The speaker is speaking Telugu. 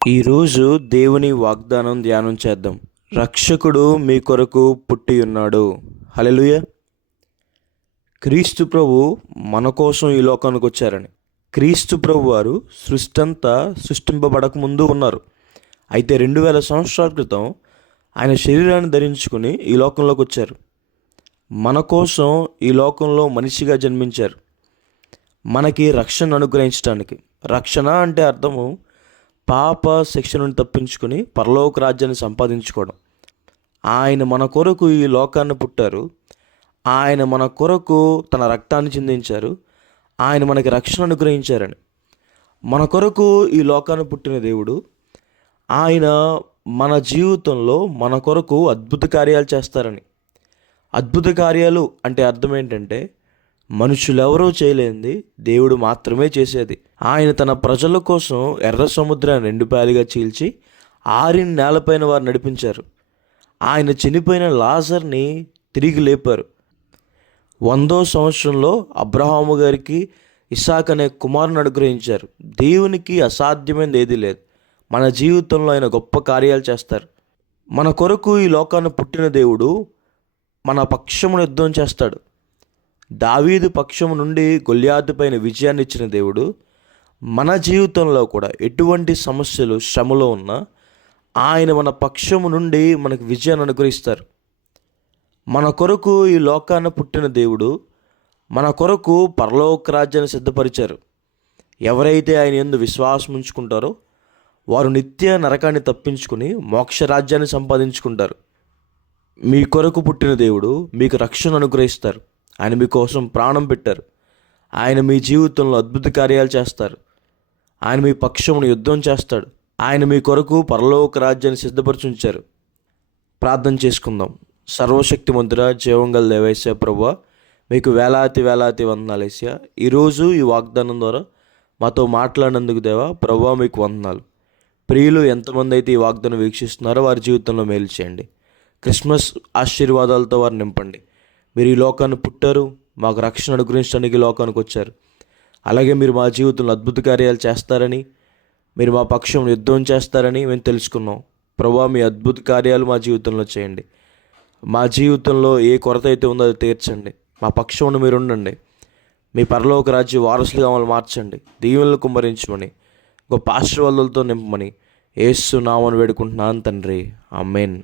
ఈరోజు దేవుని వాగ్దానం ధ్యానం చేద్దాం. రక్షకుడు మీ కొరకు పుట్టి ఉన్నాడు. హల్లెలూయా. క్రీస్తు ప్రభు మన కోసం ఈ లోకానికి వచ్చారని. క్రీస్తు ప్రభు వారు సృష్టి అంతా సృష్టింపబడక ముందు ఉన్నారు. అయితే 2000 సంవత్సరాల క్రితం ఆయన శరీరాన్ని ధరించుకుని ఈ లోకంలోకి వచ్చారు. మన కోసం ఈ లోకంలో మనిషిగా జన్మించారు. మనకి రక్షణ అనుగ్రహించడానికి. రక్షణ అంటే అర్థము పాప శిక్ష నుండి తప్పించుకొని పరలోక రాజ్యాన్ని సంపాదించుకోవడం. ఆయన మన కొరకు ఈ లోకాన్ని పుట్టారు. ఆయన మన కొరకు తన రక్తాన్ని చిందించారు. ఆయన మనకి రక్షణ అనుగ్రహించారని. మన కొరకు ఈ లోకాన్ని పుట్టిన దేవుడు ఆయన మన జీవితంలో మన కొరకు అద్భుత కార్యాలు చేస్తారని. అద్భుత కార్యాలు అంటే అర్థం ఏంటంటే మనుషులెవరూ చేయలేనిది దేవుడు మాత్రమే చేసేది. ఆయన తన ప్రజల కోసం ఎర్ర సముద్రాన్ని 2 పాయలుగా చీల్చి ఆరిన నేలపైన వారు నడిపించారు. ఆయన చనిపోయిన లాజర్ని తిరిగి లేపారు. 100వ సంవత్సరంలో అబ్రహాము గారికి ఇస్సాక్ అనే కుమారుని అనుగ్రహించారు. దేవునికి అసాధ్యమైనది ఏదీ లేదు. మన జీవితంలో ఆయన గొప్ప కార్యాలు చేస్తారు. మన కొరకు ఈ లోకాన్ని పుట్టిన దేవుడు మన పక్షమును యుద్ధం చేస్తాడు. దావీదు పక్షము నుండి గొల్యాతు పైన విజయాన్ని ఇచ్చిన దేవుడు మన జీవితంలో కూడా ఎటువంటి సమస్యలు శ్రమలో ఉన్నా ఆయన మన పక్షము నుండి మనకు విజయాన్ని అనుగ్రహిస్తారు. మన కొరకు ఈ లోకాన్ని పుట్టిన దేవుడు మన కొరకు పరలోక రాజ్యాన్ని సిద్ధపరిచారు. ఎవరైతే ఆయన యందు విశ్వాసం ఉంచుకుంటారో వారు నిత్య నరకాన్ని తప్పించుకుని మోక్ష రాజ్యాన్ని సంపాదించుకుంటారు. మీ కొరకు పుట్టిన దేవుడు మీకు రక్షణ అనుగ్రహిస్తారు. ఆయన మీకోసం ప్రాణం పెట్టారు. ఆయన మీ జీవితంలో అద్భుత కార్యాలు చేస్తారు. ఆయన మీ పక్షమును యుద్ధం చేస్తాడు. ఆయన మీ కొరకు పరలోక రాజ్యాన్ని సిద్ధపరచుంచారు. ప్రార్థన చేసుకుందాం. సర్వశక్తిమంతుడా, జీవంగల దేవేశ్వర ప్రభువా, మీకు వేలాది వందనాలు యేసయ్యా. ఈరోజు ఈ వాగ్దానం ద్వారా మాతో మాట్లాడినందుకు దేవా ప్రభువా మీకు వందనాలు. ప్రియులు ఎంతమంది అయితే ఈ వాగ్దానం వీక్షిస్తున్నారో వారి జీవితంలో మేలు చేయండి. క్రిస్మస్ ఆశీర్వాదాలతో వారు నింపండి. మీరు ఈ లోకాన్ని పుట్టారు, మాకు రక్షణ అనుగ్రహించడానికి ఈ లోకానికి వచ్చారు. అలాగే మీరు మా జీవితంలో అద్భుత కార్యాలు చేస్తారని, మీరు మా పక్షం యుద్ధం చేస్తారని మేము తెలుసుకున్నాం. ప్రభువా, మీ అద్భుత కార్యాలు మా జీవితంలో చేయండి. మా జీవితంలో ఏ కొరత అయితే ఉందో అది తీర్చండి. మా పక్షంలో మీరు ఉండండి. మీ పరలోక రాజ్య వారసులుగా మమ్మల్ని మార్చండి. దీవెనలు కుమ్మరించమని, గొప్ప ఆశీర్వాదాలతో నింపమని యేసు నామమున వేడుకుంటున్నాను తండ్రి. ఆమేన్.